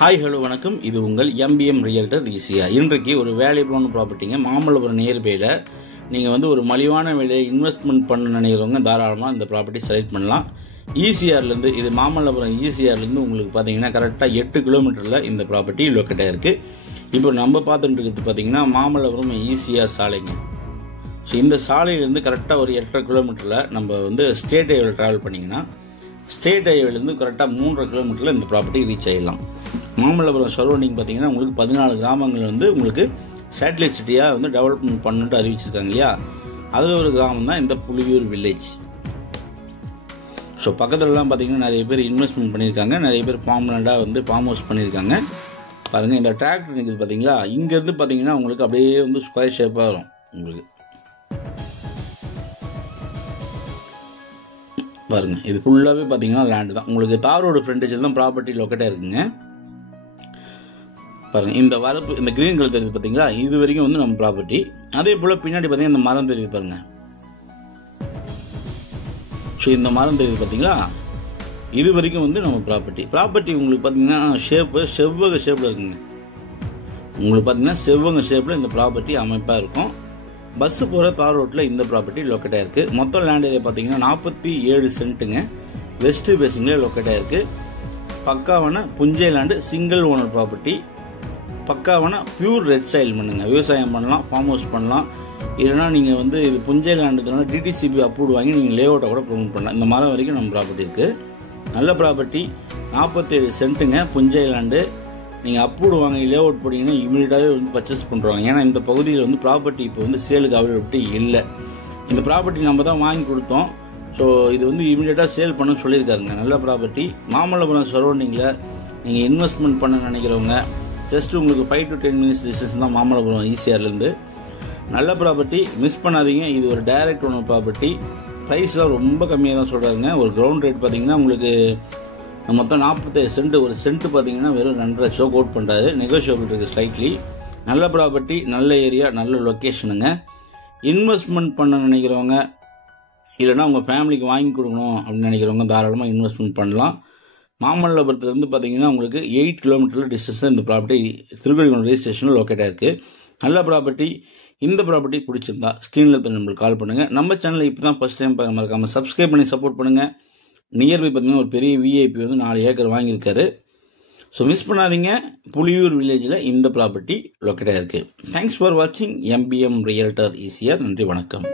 Hi hello வணக்கம். இது உங்கள் எம்பிஎம் ரியல்டர் ஈஸியா. இன்றைக்கு ஒரு வேல்யூபிளான ப்ராப்பர்ட்டிங்க மாமல்லபுரம் நியர்பையில் நீங்கள் ஒரு மலிவான விலையை இன்வெஸ்ட்மெண்ட் பண்ண நினைக்கிறவங்க தாராளமாக இந்த ப்ராப்பர்ட்டி செலக்ட் பண்ணலாம். ஈசிஆர்லேருந்து இது மாமல்லபுரம் ஈசிஆர்லேருந்து உங்களுக்கு பார்த்தீங்கன்னா கரெக்டாக 8 கிலோமீட்டரில் இந்த ப்ராப்பர்ட்டி லொக்கேட் ஆகிருக்கு. இப்போ நம்ம பார்த்துட்டு இருக்கிறது பார்த்தீங்கன்னா மாமல்லபுரம் ஈசிஆர் சாலைங்க. ஸோ இந்த சாலையிலேருந்து கரெக்டாக ஒரு 8.5 கிலோமீட்டரில் நம்ம ஸ்டேட் ஹைவேல ட்ராவல் பண்ணிங்கன்னா ஸ்டேட் ஹைவேலேருந்து கரெக்டாக 3.5 கிலோமீட்டரில் இந்த ப்ராப்பர்ட்டி ரீச் ஆகிடலாம். மாமல்லபுரம் சரௌண்டிங் பார்த்தீங்கன்னா உங்களுக்கு 14 கிராமங்கள் உங்களுக்கு சேட்டலைட் சிட்டியாக டெவலப்மெண்ட் பண்ணிட்டு அறிவிச்சிருக்காங்க இல்லையா, அதில் ஒரு கிராமம் தான் இந்த புலியூர் வில்லேஜ். ஸோ பக்கத்துலலாம் பார்த்தீங்கன்னா நிறைய பேர் இன்வெஸ்ட்மெண்ட் பண்ணியிருக்காங்க, நிறைய பேர் பாம்பனடாக ஃபார்ம் ஹவுஸ் பண்ணியிருக்காங்க. பாருங்கள், இந்த டிராக்டர் நிற்குது பார்த்தீங்களா, இங்கேருந்து பார்த்தீங்கன்னா உங்களுக்கு அப்படியே ஸ்கொயர் ஷேப்பாக வரும். உங்களுக்கு பாருங்கள், இது ஃபுல்லாகவே பார்த்தீங்கன்னா லேண்டு தான். உங்களுக்கு தார் ரோடு ஃப்ரண்டேஜில் தான் ப்ராப்பர்ட்டி லொக்கேட்டாக இருக்குங்க. பாருங்கள், இந்த வரப்பு இந்த கிரீன் கலர் தெரியுது பார்த்தீங்களா, இது வரைக்கும் நம்ம ப்ராப்பர்ட்டி. அதே போல் பின்னாடி பார்த்தீங்கன்னா இந்த மரம் தெரியுது பாருங்கள். ஸோ இந்த மரம் தெரியுது பார்த்தீங்களா, இது வரைக்கும் நம்ம ப்ராப்பர்ட்டி உங்களுக்கு பார்த்தீங்கன்னா செவ்வக ஷேப்பில் இருக்குங்க. உங்களுக்கு பார்த்தீங்கன்னா செவ்வக ஷேப்பில் இந்த ப்ராப்பர்ட்டி அமைப்பாக இருக்கும். பஸ்ஸு போகிற தார் ரோட்டில் இந்த ப்ராப்பர்ட்டி லொக்கேட் ஆகிருக்கு. மொத்தம் லேண்ட் ஏரியா பார்த்தீங்கன்னா 47 சென்ட்டுங்க. வெஸ்ட் பேசிங்லேயே லொக்கேட் ஆகிருக்கு. பக்காவான புஞ்சை லேண்டு, சிங்கிள் ஓனர் ப்ராப்பர்ட்டி. பக்காவான பியூர் ரெட் சாயில் மண்ணுங்க. விவசாயம் பண்ணலாம், ஃபார்ம் ஹவுஸ் பண்ணலாம். இல்லைனா நீங்கள் இது புஞ்சை லேண்டுனால டிடிசிபி அப்ரூவ் வாங்கி நீங்கள் லே அவுட்டை கூட ப்ரொமோட் பண்ணலாம். இந்த மரம் வரைக்கும் நம்ம ப்ராப்பர்ட்டி இருக்குது. நல்ல ப்ராப்பர்ட்டி, 47 சென்ட்டுங்க, புஞ்சை லேண்டு. நீங்கள் அப்ரூவ் வாங்கி லே அவுட் போட்டிங்கன்னா இமீடியட்டாகவே பர்ச்சேஸ் பண்ணுறாங்க. ஏன்னா இந்த பகுதியில் ப்ராப்பர்ட்டி இப்போ சேலுக்கு அவைலபிலிட்டி இல்லை. இந்த ப்ராப்பர்ட்டி நம்ம தான் வாங்கி கொடுத்தோம். ஸோ இது இமீடியட்டாக சேல் பண்ண சொல்லியிருக்காருங்க. நல்ல ப்ராப்பர்ட்டி. மாமல்லபுரம் சரௌண்டிங்கில் நீங்கள் இன்வெஸ்ட்மெண்ட் பண்ண நினைக்கிறவங்க ஜஸ்ட் உங்களுக்கு 5 to 10 minutes டிஸ்டன்ஸ் தான் மாமல்லபுரம் ஈசிஆர்லேருந்து. நல்ல ப்ராப்பர்ட்டி, மிஸ் பண்ணாதீங்க. இது ஒரு டைரக்ட் ஓனர் ப்ராப்பர்ட்டி. ப்ரைஸ்லாம் ரொம்ப கம்மியாக தான் சொல்கிறாங்க. ஒரு கிரவுண்ட் ரேட் பார்த்தீங்கன்னா உங்களுக்கு மொத்தம் 47 சென்ட். ஒரு சென்ட் பார்த்தீங்கன்னா வெறும் 2.5 லட்சம் கோட் பண்ணுறாரு. நெகோஷியபிள் இருக்குது ஸ்லைட்லி. நல்ல ப்ராப்பர்ட்டி, நல்ல ஏரியா, நல்ல லொக்கேஷனுங்க. இன்வெஸ்ட்மெண்ட் பண்ண நினைக்கிறவங்க இல்லைனா உங்கள் ஃபேமிலிக்கு வாங்கி கொடுக்கணும் அப்படின்னு நினைக்கிறவங்க தாராளமாக இன்வெஸ்ட்மெண்ட் பண்ணலாம். மாமல்லபுரத்துலேருந்து பார்த்தீங்கன்னா உங்களுக்கு 8 கிலோமீட்டரில் டிஸ்டன்ஸில் இந்த ப்ராப்பர்ட்டி திருக்கோயிலுக்கு ரெஜிஸ்ட்ரேஷனில் லொக்கேட் ஆகிருக்கு. நல்ல ப்ராப்பர்ட்டி. இந்த ப்ராப்பர்ட்டி பிடிச்சிருந்தா ஸ்க்ரீனில் நம்மளுக்கு கால் பண்ணுங்கள். நம்ம சேனலில் இப்போ தான் ஃபஸ்ட் டைம் மறக்காமல் சப்ஸ்கிரைப் பண்ணி சப்போர்ட் பண்ணுங்கள். நியர்பை பார்த்தீங்கன்னா ஒரு பெரிய விஐபி 4 ஏக்கர் வாங்கியிருக்காரு. ஸோ மிஸ் பண்ணாதீங்க. புலியூர் வில்லேஜில் இந்த ப்ராப்பர்ட்டி லொக்கேட் ஆகிருக்கு. தேங்க்ஸ் ஃபார் வாட்சிங் எம்பிஎம் ரியல்டர் ஈஸியா. நன்றி, வணக்கம்.